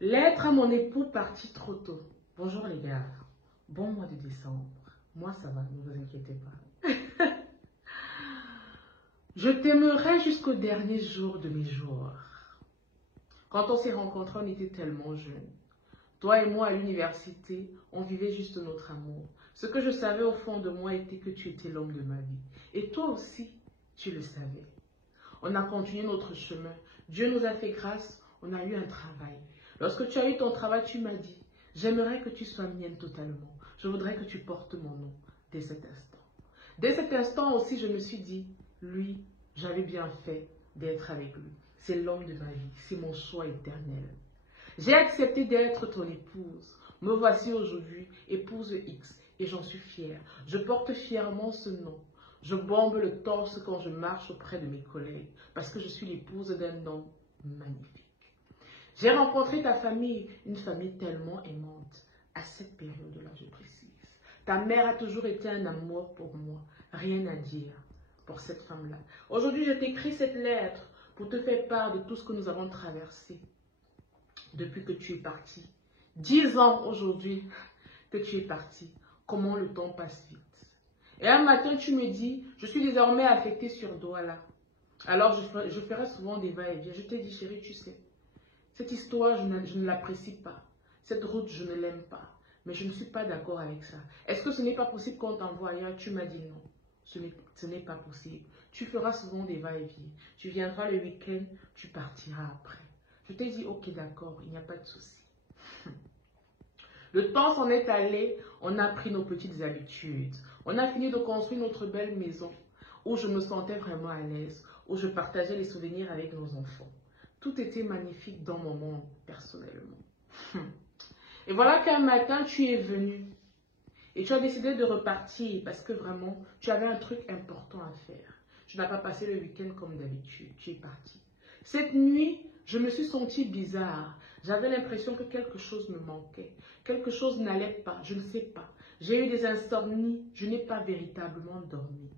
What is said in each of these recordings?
Lettre à mon époux parti trop tôt. Bonjour les gars. Bon mois de décembre. Moi ça va, ne vous inquiétez pas. Je t'aimerai jusqu'au dernier jour de mes jours. Quand on s'est rencontrés, on était tellement jeunes. Toi et moi à l'université, on vivait juste notre amour. Ce que je savais au fond de moi était que tu étais l'homme de ma vie. Et toi aussi, tu le savais. On a continué notre chemin. Dieu nous a fait grâce, on a eu un travail. Lorsque tu as eu ton travail, tu m'as dit, j'aimerais que tu sois mienne totalement. Je voudrais que tu portes mon nom dès cet instant. Dès cet instant aussi, je me suis dit, lui, j'avais bien fait d'être avec lui. C'est l'homme de ma vie, c'est mon choix éternel. J'ai accepté d'être ton épouse. Me voici aujourd'hui, épouse X, et j'en suis fière. Je porte fièrement ce nom. Je bombe le torse quand je marche auprès de mes collègues, parce que je suis l'épouse d'un homme magnifique. J'ai rencontré ta famille, une famille tellement aimante, à cette période-là, je précise. Ta mère a toujours été un amour pour moi, rien à dire pour cette femme-là. Aujourd'hui, je t'écris cette lettre pour te faire part de tout ce que nous avons traversé depuis que tu es parti. 10 ans aujourd'hui que tu es parti. Comment le temps passe vite. Et un matin, tu me dis, je suis désormais affectée sur Douala. Alors, je ferai souvent des va-et-vient. Je t'ai dit, chérie, tu sais, cette histoire, je ne l'apprécie pas. Cette route, je ne l'aime pas. Mais je ne suis pas d'accord avec ça. Est-ce que ce n'est pas possible qu'on t'envoie ailleurs? Tu m'as dit non. Ce n'est pas possible. Tu feras souvent des va-et-vient. Tu viendras le week-end, tu partiras après. Je t'ai dit, ok, d'accord, il n'y a pas de souci. Le temps s'en est allé, on a pris nos petites habitudes. On a fini de construire notre belle maison où je me sentais vraiment à l'aise, où je partageais les souvenirs avec nos enfants. Tout était magnifique dans mon monde, personnellement. Et voilà qu'un matin, tu es venu et tu as décidé de repartir parce que vraiment, tu avais un truc important à faire. Tu n'as pas passé le week-end comme d'habitude, tu es parti. Cette nuit, je me suis sentie bizarre. J'avais l'impression que quelque chose me manquait. Quelque chose n'allait pas, je ne sais pas. J'ai eu des insomnies, je n'ai pas véritablement dormi.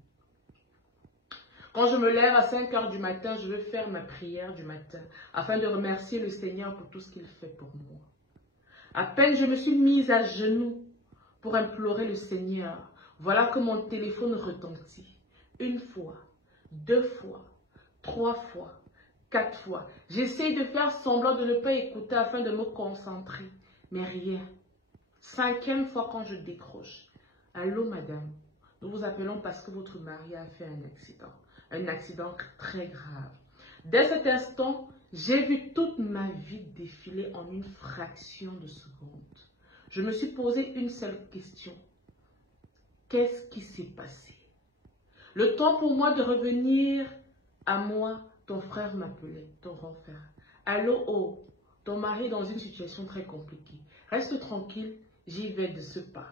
Quand je me lève à 5 heures du matin, je veux faire ma prière du matin afin de remercier le Seigneur pour tout ce qu'il fait pour moi. À peine je me suis mise à genoux pour implorer le Seigneur. Voilà que mon téléphone retentit. 1 fois, 2 fois, 3 fois, 4 fois. J'essaye de faire semblant de ne pas écouter afin de me concentrer. Mais rien. 5e fois quand je décroche. Allô madame, nous vous appelons parce que votre mari a fait un accident. Un accident très grave. Dès cet instant, j'ai vu toute ma vie défiler en une fraction de seconde. Je me suis posé une seule question. Qu'est-ce qui s'est passé? Le temps pour moi de revenir à moi, ton frère m'appelait, ton grand frère. Allô, oh, ton mari est dans une situation très compliquée. Reste tranquille, j'y vais de ce pas.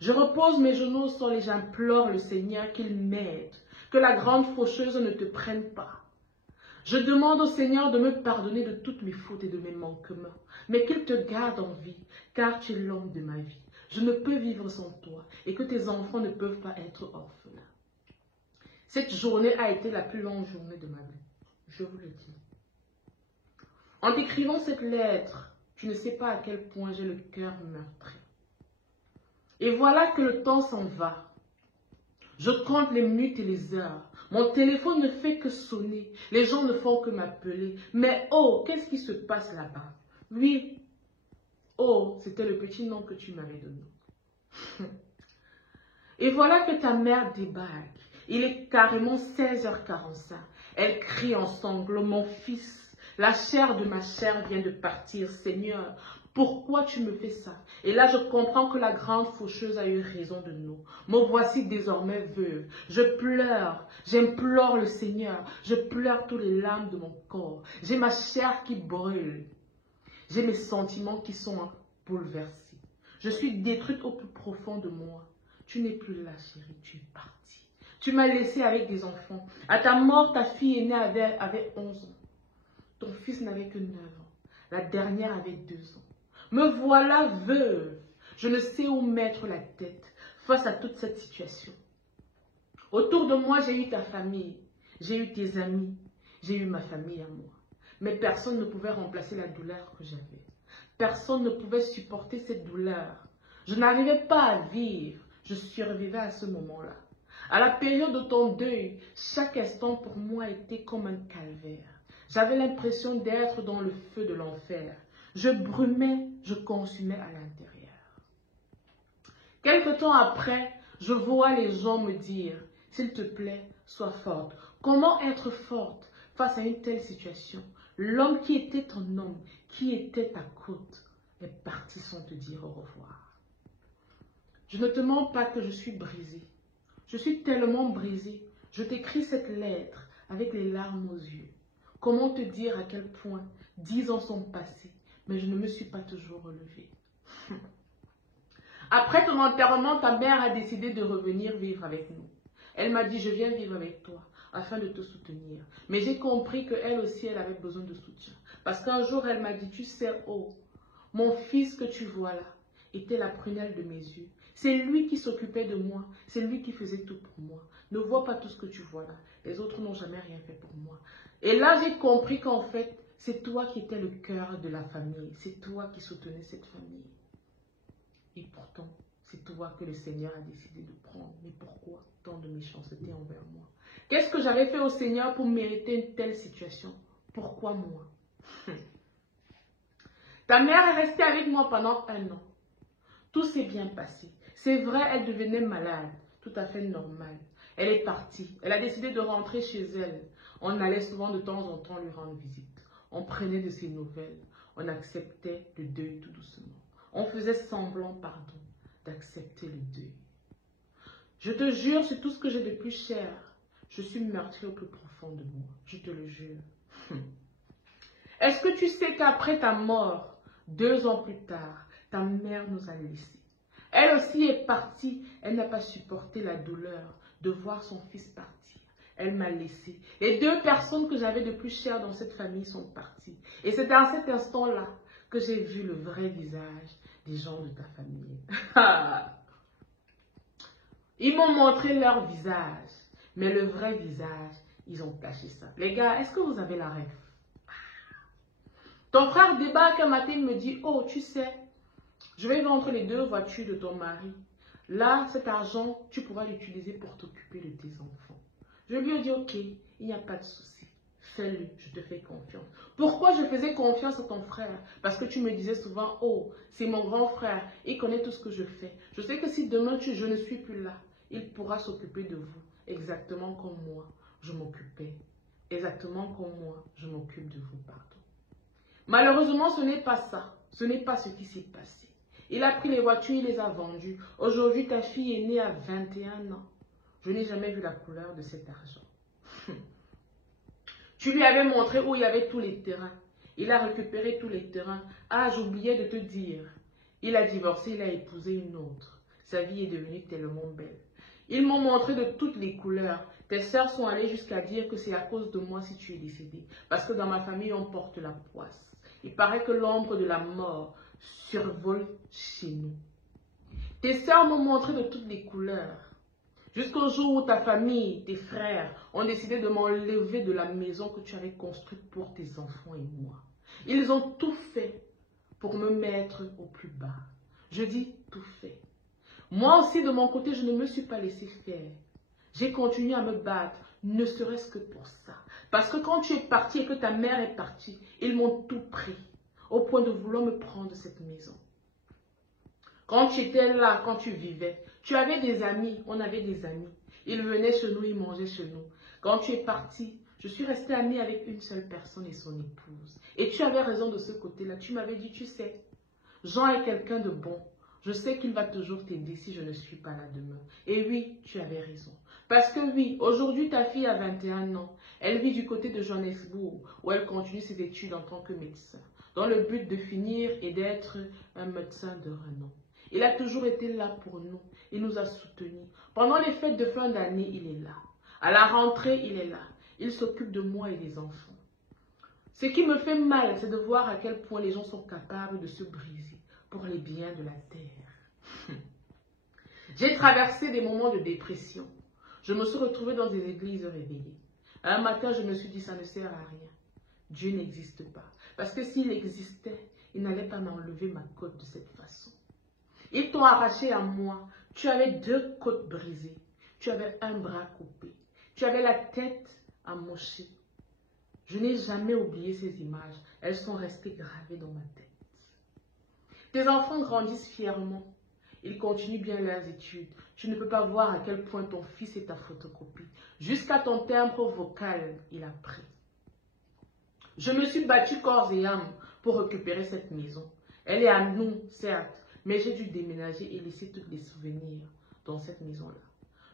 Je repose mes genoux au sol et j'implore le Seigneur qu'il m'aide, que la grande faucheuse ne te prenne pas. Je demande au Seigneur de me pardonner de toutes mes fautes et de mes manquements, mais qu'il te garde en vie, car tu es l'homme de ma vie. Je ne peux vivre sans toi et que tes enfants ne peuvent pas être orphelins. Cette journée a été la plus longue journée de ma vie, je vous le dis. En t'écrivant cette lettre, tu ne sais pas à quel point j'ai le cœur meurtri. Et voilà que le temps s'en va. Je compte les minutes et les heures. Mon téléphone ne fait que sonner. Les gens ne font que m'appeler. Mais oh, qu'est-ce qui se passe là-bas? Oui, oh, c'était le petit nom que tu m'avais donné. Et voilà que ta mère débarque. Il est carrément 16h45. Elle crie en sanglots, mon fils, la chair de ma chair vient de partir, Seigneur. Pourquoi tu me fais ça? Et là, je comprends que la grande faucheuse a eu raison de nous. Me voici désormais veuve. Je pleure, j'implore le Seigneur. Je pleure tous les larmes de mon corps. J'ai ma chair qui brûle. J'ai mes sentiments qui sont bouleversés. Je suis détruite au plus profond de moi. Tu n'es plus là, chérie, tu es partie. Tu m'as laissé avec des enfants. À ta mort, ta fille aînée avait 11 ans. Ton fils n'avait que 9 ans. La dernière avait 2 ans. Me voilà veuve. Je ne sais où mettre la tête face à toute cette situation. Autour de moi, j'ai eu ta famille. J'ai eu tes amis. J'ai eu ma famille à moi. Mais personne ne pouvait remplacer la douleur que j'avais. Personne ne pouvait supporter cette douleur. Je n'arrivais pas à vivre. Je survivais à ce moment-là. À la période de ton deuil, chaque instant pour moi était comme un calvaire. J'avais l'impression d'être dans le feu de l'enfer. Je brûmais, je consumais à l'intérieur. Quelque temps après, je vois les gens me dire, s'il te plaît, sois forte. Comment être forte face à une telle situation? L'homme qui était ton homme, qui était ta côte, est parti sans te dire au revoir. Je ne te mens pas que je suis brisée. Je suis tellement brisée. Je t'écris cette lettre avec les larmes aux yeux. Comment te dire à quel point 10 ans sont passés, mais je ne me suis pas toujours relevée. Après ton enterrement, ta mère a décidé de revenir vivre avec nous. Elle m'a dit, je viens vivre avec toi afin de te soutenir. Mais j'ai compris qu'elle aussi, elle avait besoin de soutien. Parce qu'un jour, elle m'a dit, tu sais, oh, mon fils que tu vois là était la prunelle de mes yeux. C'est lui qui s'occupait de moi. C'est lui qui faisait tout pour moi. Ne vois pas tout ce que tu vois là. Les autres n'ont jamais rien fait pour moi. Et là, j'ai compris qu'en fait, c'est toi qui étais le cœur de la famille. C'est toi qui soutenais cette famille. Et pourtant, c'est toi que le Seigneur a décidé de prendre. Mais pourquoi tant de méchanceté envers moi? Qu'est-ce que j'avais fait au Seigneur pour mériter une telle situation? Pourquoi moi? Ta mère est restée avec moi pendant 1 an. Tout s'est bien passé. C'est vrai, elle devenait malade, tout à fait normal. Elle est partie. Elle a décidé de rentrer chez elle. On allait souvent de temps en temps lui rendre visite. On prenait de ses nouvelles. On acceptait le deuil tout doucement. On faisait semblant, pardon, d'accepter le deuil. Je te jure, c'est tout ce que j'ai de plus cher. Je suis meurtrie au plus profond de moi. Je te le jure. Est-ce que tu sais qu'après ta mort, 2 ans plus tard, ta mère nous a laissés? Elle aussi est partie. Elle n'a pas supporté la douleur de voir son fils partir. Elle m'a laissé. Les 2 personnes que j'avais de plus chères dans cette famille sont parties. Et c'est dans cet instant-là que j'ai vu le vrai visage des gens de ta famille. Ils m'ont montré leur visage, mais le vrai visage, ils ont caché ça. Les gars, est-ce que vous avez la rêve? Ton frère débarque un matin, il me dit, oh, tu sais, je vais vendre les 2 voitures de ton mari. Là, cet argent, tu pourras l'utiliser pour t'occuper de tes enfants. Je lui ai dit, ok, il n'y a pas de souci. Fais-le, je te fais confiance. Pourquoi je faisais confiance à ton frère? Parce que tu me disais souvent, oh, c'est mon grand frère, il connaît tout ce que je fais. Je sais que si demain je ne suis plus là, il pourra s'occuper de vous, exactement comme moi, je m'occupais. Exactement comme moi, je m'occupe de vous, pardon. Malheureusement, ce n'est pas ça. Ce n'est pas ce qui s'est passé. Il a pris les voitures, il les a vendues. Aujourd'hui, ta fille est née à 21 ans. Je n'ai jamais vu la couleur de cet argent. Tu lui avais montré où il y avait tous les terrains. Il a récupéré tous les terrains. Ah, j'oubliais de te dire. Il a divorcé, il a épousé une autre. Sa vie est devenue tellement belle. Ils m'ont montré de toutes les couleurs. Tes sœurs sont allées jusqu'à dire que c'est à cause de moi si tu es décédé. Parce que dans ma famille, on porte la poisse. Il paraît que l'ombre de la mort survole chez nous. Tes sœurs m'ont montré de toutes les couleurs. Jusqu'au jour où ta famille, tes frères, ont décidé de m'enlever de la maison que tu avais construite pour tes enfants et moi. Ils ont tout fait pour me mettre au plus bas. Je dis tout fait. Moi aussi, de mon côté, je ne me suis pas laissé faire. J'ai continué à me battre, ne serait-ce que pour ça. Parce que quand tu es parti et que ta mère est partie, ils m'ont tout pris, au point de vouloir me prendre cette maison. Quand tu étais là, quand tu vivais, tu avais des amis, on avait des amis. Ils venaient chez nous, ils mangeaient chez nous. Quand tu es parti, je suis restée amie avec une seule personne et son épouse. Et tu avais raison de ce côté-là. Tu m'avais dit, tu sais, Jean est quelqu'un de bon. Je sais qu'il va toujours t'aider si je ne suis pas là demain. Et oui, tu avais raison. Parce que oui, aujourd'hui, ta fille a 21 ans. Elle vit du côté de Johannesburg, où elle continue ses études en tant que médecin, dans le but de finir et d'être un médecin de renom. Il a toujours été là pour nous. Il nous a soutenus. Pendant les fêtes de fin d'année, il est là. À la rentrée, il est là. Il s'occupe de moi et des enfants. Ce qui me fait mal, c'est de voir à quel point les gens sont capables de se briser pour les biens de la terre. J'ai traversé des moments de dépression. Je me suis retrouvée dans des églises réveillées. Un matin, je me suis dit, ça ne sert à rien. Dieu n'existe pas. Parce que s'il existait, il n'allait pas m'enlever ma côte de cette façon. Ils t'ont arraché à moi. Tu avais 2 côtes brisées. Tu avais un bras coupé. Tu avais la tête amochée. Je n'ai jamais oublié ces images. Elles sont restées gravées dans ma tête. Tes enfants grandissent fièrement. Ils continuent bien leurs études. Tu ne peux pas voir à quel point ton fils est ta photocopie. Jusqu'à ton timbre vocal, il a pris. Je me suis battue corps et âme pour récupérer cette maison. Elle est à nous, certes, mais j'ai dû déménager et laisser tous les souvenirs dans cette maison-là.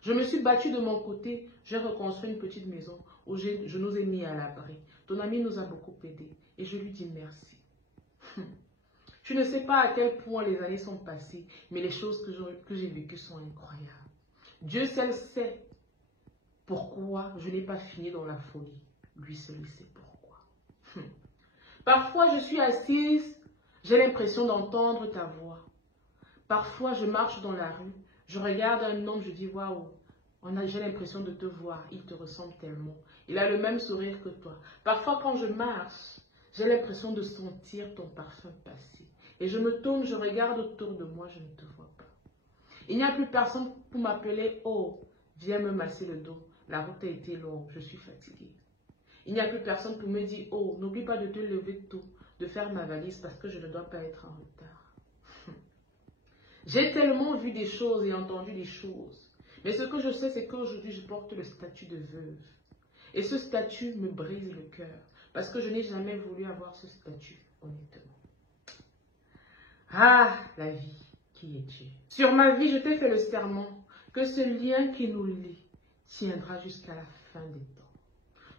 Je me suis battue de mon côté. J'ai reconstruit une petite maison où je nous ai mis à l'abri. Ton ami nous a beaucoup aidés et je lui dis merci. Tu ne sais pas à quel point les années sont passées, mais les choses que j'ai vécues sont incroyables. Dieu seul sait pourquoi je n'ai pas fini dans la folie. Lui seul sait pourquoi. Parfois, je suis assise, j'ai l'impression d'entendre ta voix. Parfois, je marche dans la rue, je regarde un homme, je dis waouh, j'ai l'impression de te voir, il te ressemble tellement. Il a le même sourire que toi. Parfois, quand je marche, j'ai l'impression de sentir ton parfum passer. Et je me tourne, je regarde autour de moi, je ne te vois pas. Il n'y a plus personne pour m'appeler, oh, viens me masser le dos. La route a été longue, je suis fatiguée. Il n'y a plus personne pour me dire, oh, n'oublie pas de te lever tôt, de faire ma valise parce que je ne dois pas être en retard. J'ai tellement vu des choses et entendu des choses. Mais ce que je sais, c'est qu'aujourd'hui, je porte le statut de veuve. Et ce statut me brise le cœur parce que je n'ai jamais voulu avoir ce statut, honnêtement. Ah, la vie, qui est Dieu. Sur ma vie, je t'ai fait le serment que ce lien qui nous lie tiendra jusqu'à la fin des temps.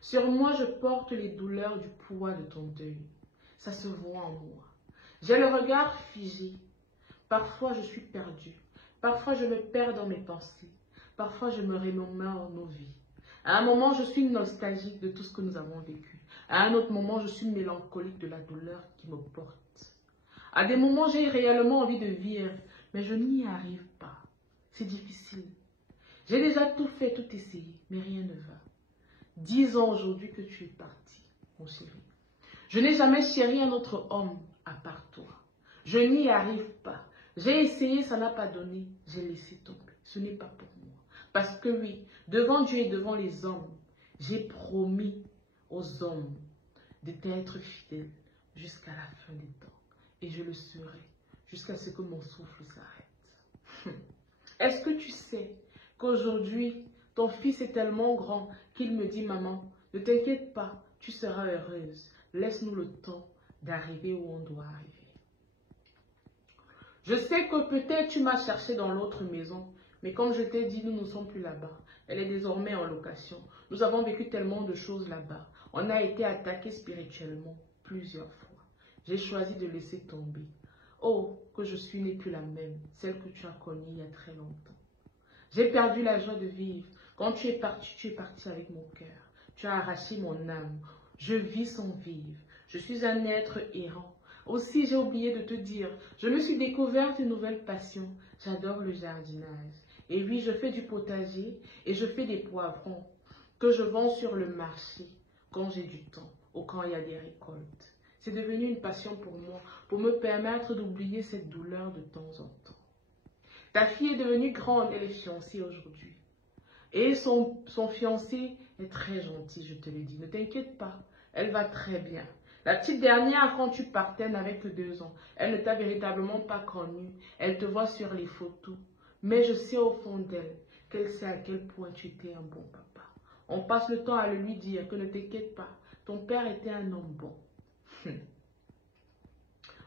Sur moi, je porte les douleurs du poids de ton deuil. Ça se voit en moi. J'ai le regard figé. Parfois, je suis perdue. Parfois, je me perds dans mes pensées. Parfois, je me remémore nos vies. À un moment, je suis nostalgique de tout ce que nous avons vécu. À un autre moment, je suis mélancolique de la douleur qui me porte. À des moments, j'ai réellement envie de vivre, mais je n'y arrive pas. C'est difficile. J'ai déjà tout fait, tout essayé, mais rien ne va. 10 ans aujourd'hui que tu es parti, mon chéri. Je n'ai jamais chéri un autre homme à part toi. Je n'y arrive pas. J'ai essayé, ça n'a pas donné. J'ai laissé tomber. Ce n'est pas pour moi. Parce que oui, devant Dieu et devant les hommes, j'ai promis aux hommes de t'être fidèle jusqu'à la fin des temps. Et je le serai jusqu'à ce que mon souffle s'arrête. Est-ce que tu sais qu'aujourd'hui, ton fils est tellement grand qu'il me dit, maman, ne t'inquiète pas, tu seras heureuse. Laisse-nous le temps d'arriver où on doit arriver. Je sais que peut-être tu m'as cherché dans l'autre maison, mais comme je t'ai dit, nous ne sommes plus là-bas. Elle est désormais en location. Nous avons vécu tellement de choses là-bas. On a été attaqué spirituellement plusieurs fois. J'ai choisi de laisser tomber. Oh, que je suis n'est plus la même, celle que tu as connue il y a très longtemps. J'ai perdu la joie de vivre. Quand tu es parti avec mon cœur. Tu as arraché mon âme. Je vis sans vivre. Je suis un être errant. Aussi, j'ai oublié de te dire, je me suis découverte une nouvelle passion. J'adore le jardinage. Et oui, je fais du potager et je fais des poivrons que je vends sur le marché quand j'ai du temps ou quand il y a des récoltes. C'est devenu une passion pour moi, pour me permettre d'oublier cette douleur de temps en temps. Ta fille est devenue grande, elle est fiancée aujourd'hui. Et son fiancé est très gentil, je te l'ai dit. Ne t'inquiète pas, elle va très bien. La petite dernière, quand tu partais, n'avait que 2 ans. Elle ne t'a véritablement pas connue. Elle te voit sur les photos. Mais je sais au fond d'elle qu'elle sait à quel point tu étais un bon papa. On passe le temps à le lui dire que ne t'inquiète pas, ton père était un homme bon.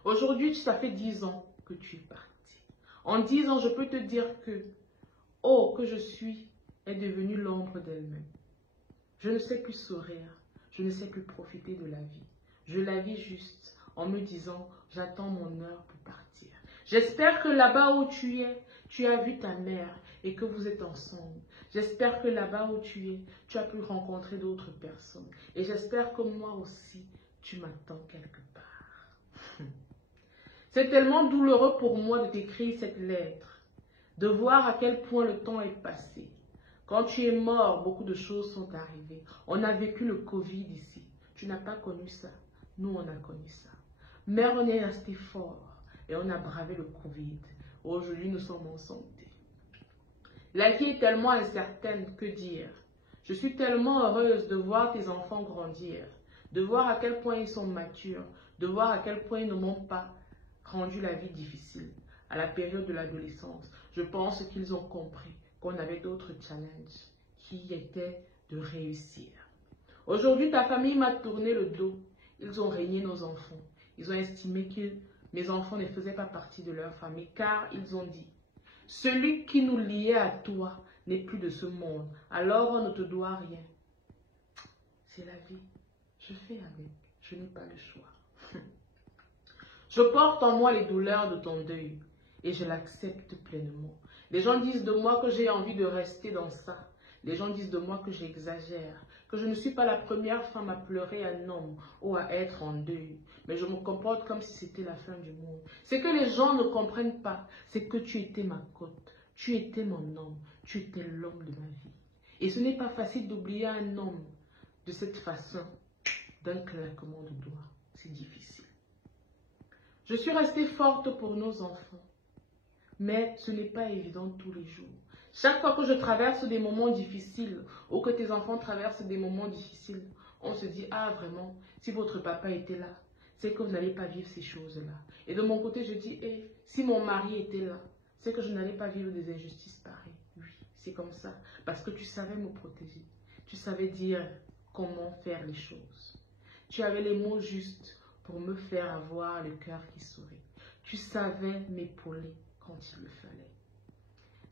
Aujourd'hui, ça fait 10 ans que tu es parti. En 10 ans, je peux te dire que, oh, que je suis, est devenue l'ombre d'elle-même. Je ne sais plus sourire, je ne sais plus profiter de la vie. Je la vis juste en me disant, j'attends mon heure pour partir. J'espère que là-bas où tu es, tu as vu ta mère et que vous êtes ensemble. J'espère que là-bas où tu es, tu as pu rencontrer d'autres personnes. Et j'espère que moi aussi, tu m'attends quelque part. C'est tellement douloureux pour moi de t'écrire cette lettre, de voir à quel point le temps est passé. Quand tu es mort, beaucoup de choses sont arrivées. On a vécu le Covid ici. Tu n'as pas connu ça. Nous, on a connu ça. Mais on est resté fort et on a bravé le Covid. Aujourd'hui, nous sommes en santé. La vie est tellement incertaine, que dire? Je suis tellement heureuse de voir tes enfants grandir, de voir à quel point ils sont matures, de voir à quel point ils ne m'ont pas rendu la vie difficile. À la période de l'adolescence, je pense qu'ils ont compris qu'on avait d'autres challenges qui étaient de réussir. Aujourd'hui, ta famille m'a tourné le dos. Ils ont régné nos enfants. Ils ont estimé que mes enfants ne faisaient pas partie de leur famille, car ils ont dit, celui qui nous liait à toi n'est plus de ce monde, alors on ne te doit rien. C'est la vie. Je fais avec. Je n'ai pas le choix. Je porte en moi les douleurs de ton deuil et je l'accepte pleinement. Les gens disent de moi que j'ai envie de rester dans ça. Les gens disent de moi que j'exagère, que je ne suis pas la première femme à pleurer un homme ou à être en deuil. Mais je me comporte comme si c'était la fin du monde. Ce que les gens ne comprennent pas, c'est que tu étais ma côte, tu étais mon homme, tu étais l'homme de ma vie. Et ce n'est pas facile d'oublier un homme de cette façon, d'un claquement de doigts. C'est difficile. Je suis restée forte pour nos enfants, mais ce n'est pas évident tous les jours. Chaque fois que je traverse des moments difficiles ou que tes enfants traversent des moments difficiles, on se dit, ah vraiment, si votre papa était là, c'est que vous n'allez pas vivre ces choses-là. Et de mon côté, je dis, si mon mari était là, c'est que je n'allais pas vivre des injustices pareilles. Oui, c'est comme ça. Parce que tu savais me protéger. Tu savais dire comment faire les choses. Tu avais les mots justes pour me faire avoir le cœur qui sourit. Tu savais m'épauler quand il le fallait.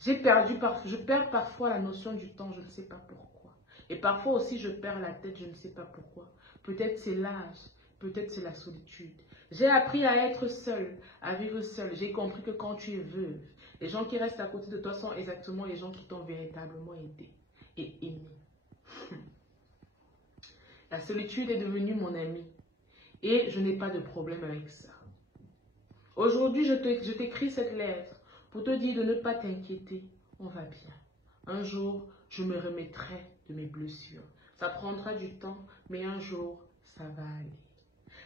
Je perds parfois la notion du temps, je ne sais pas pourquoi. Et parfois aussi, je perds la tête, je ne sais pas pourquoi. Peut-être c'est l'âge, peut-être c'est la solitude. J'ai appris à être seule, à vivre seule. J'ai compris que quand tu es veuve, les gens qui restent à côté de toi sont exactement les gens qui t'ont véritablement aidé et aimé. La solitude est devenue mon amie et je n'ai pas de problème avec ça. Aujourd'hui, je t'écris cette lettre pour te dire de ne pas t'inquiéter, on va bien. Un jour, je me remettrai de mes blessures. Ça prendra du temps, mais un jour, ça va aller.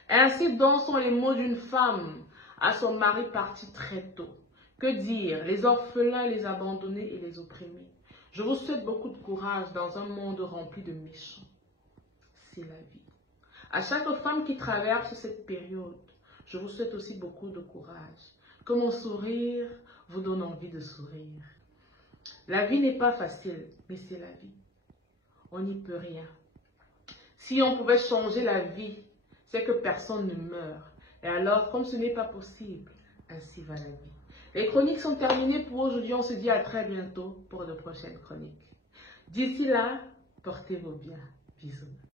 Ainsi donc sont les mots d'une femme à son mari parti très tôt. Que dire? Les orphelins, les abandonnés et les opprimés. Je vous souhaite beaucoup de courage dans un monde rempli de méchants. C'est la vie. À chaque femme qui traverse cette période, je vous souhaite aussi beaucoup de courage. Que mon sourire vous donne envie de sourire. La vie n'est pas facile, mais c'est la vie. On n'y peut rien. Si on pouvait changer la vie, c'est que personne ne meurt. Et alors, comme ce n'est pas possible, ainsi va la vie. Les chroniques sont terminées pour aujourd'hui. On se dit à très bientôt pour de prochaines chroniques. D'ici là, portez-vous bien. Bisous.